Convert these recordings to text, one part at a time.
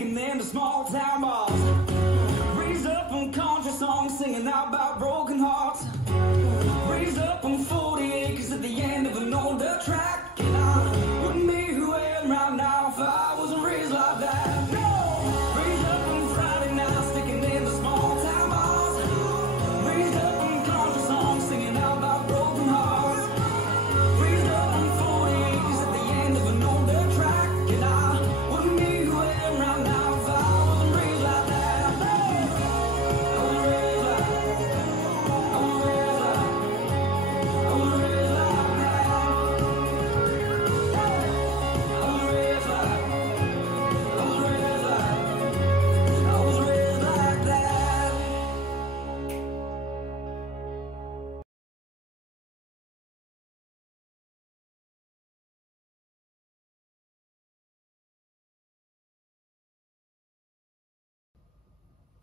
sticking into small town bars. Raised up on country songs, singing out about broken hearts. Raised up on 40 acres at the end of an old dirt track. And I wouldn't be who I am right now if I wasn't raised like that. No! Raised up on Friday night, sticking into small town bars. Raised up on country songs, singing out about broken hearts. Raised up on 40 acres at the end of an old dirt track. And I wouldn't be who I am right now if I wasn't raised like that. No! I was raised like I was raised like I was raised like that. I was raised like I was raised like I was raised like that.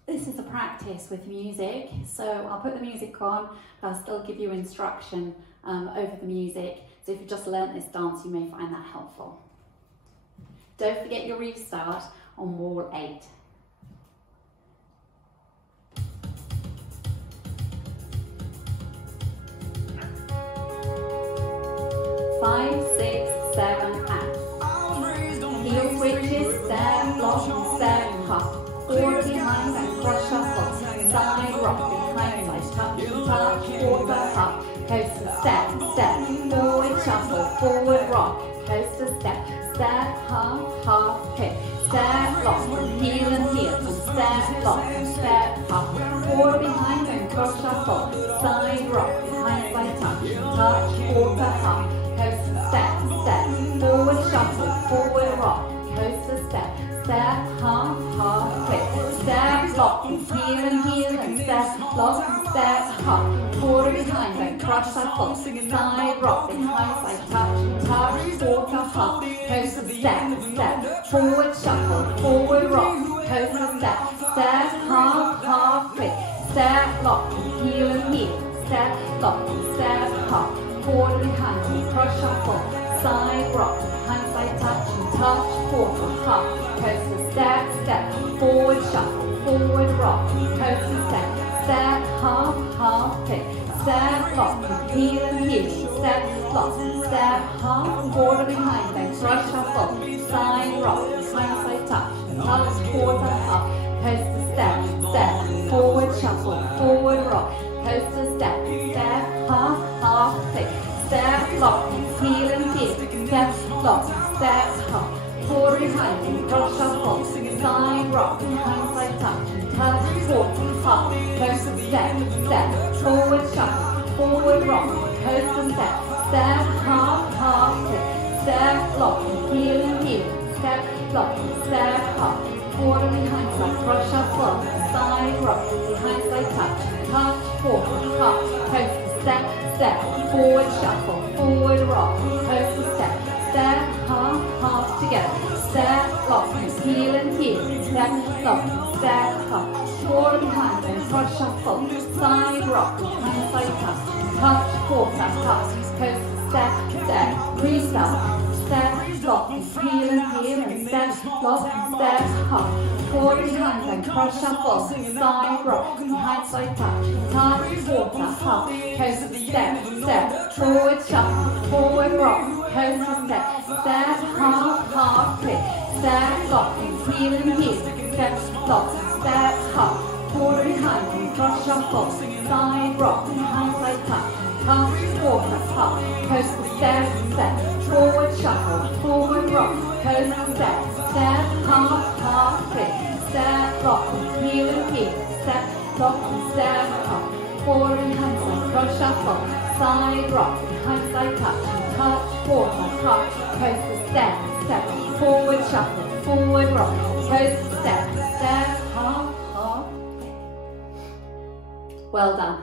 This is a practice with music, so I'll put the music on, but I'll still give you instruction over the music. So if you just learnt this dance, you may find that helpful. Don't forget your restart on wall 8. 5, 6, 7, and heel switches, step, lock, step, hop. Forward, behind, and cross shuffle. Side rock, behind, side touch, quarter, hop. Coaster, step, step. Forward, shuffle, forward, rock. Coaster, step, step, half, kick. Step, lock, heel and heel. Step, lock, step, hop. Forward, behind, and cross shuffle. Side rock, behind, side touch, quarter, hop. Coaster, step, step. Forward, shuffle, forward, rock. Coaster, step. Step, half, click. Step, lock, heel and step, lock, step, hop. Forward, behind, and cross shuffle. Side rock, behind, side touch, quarter, hop. Coaster, step, step. Forward, shuffle, forward, rock. Coaster, step, step, half, click. Step, lock, heel and heel. Step, lock, step, hop. Forward, behind, and cross shuffle. Side rock, behind, side touch, quarter, hop. Coaster, step, step, forward shuffle, forward rock, coaster, step, step, half, kick, step, lock, heel and heel, step, lock, step, half, forward behind, then cross shuffle, side rock, behind, side touch, quarter, up, coaster, step, step, forward shuffle, forward rock, coaster, step, step, half, kick, step, lock, heel and heel, step, lock, step, hop. Forward behind and cross shuffle, side rock, behind side touch, quarter, hop, coaster, step, step, forward shuffle, forward rock, coaster, step, half, kick, step, lock, heel and heel, step, lock, step, hop, forward behind side, cross shuffle, side rock, behind side touch, quarter, hop, coaster, step, forward shuffle, forward rock, coaster, step, half, together, step, lock, heel and heel, step, lock, step, hop, forward behind and cross shuffle, side rock, behind side touch, quarter, hop, coaster, step, restart, step, lock, heel and step, lock, step, hop, forward behind and cross shuffle, side rock, behind side touch, quarter, hop, coaster, step, forward shuffle, forward rock, coaster, step, half, click, step, lock, heel and heel, step, lock, step, hop, forward behind and cross shuffle, side rock, behind side touch, quarter, hop, coaster, step, forward shuffle, forward rock, coaster, step, half, click, step, lock, heel and heel, step, lock, step, hop, forward behind side, cross shuffle, side rock, behind side touch, quarter, hop, coaster, step, forward shuffle, forward rock, coaster, step, half, click. Well done.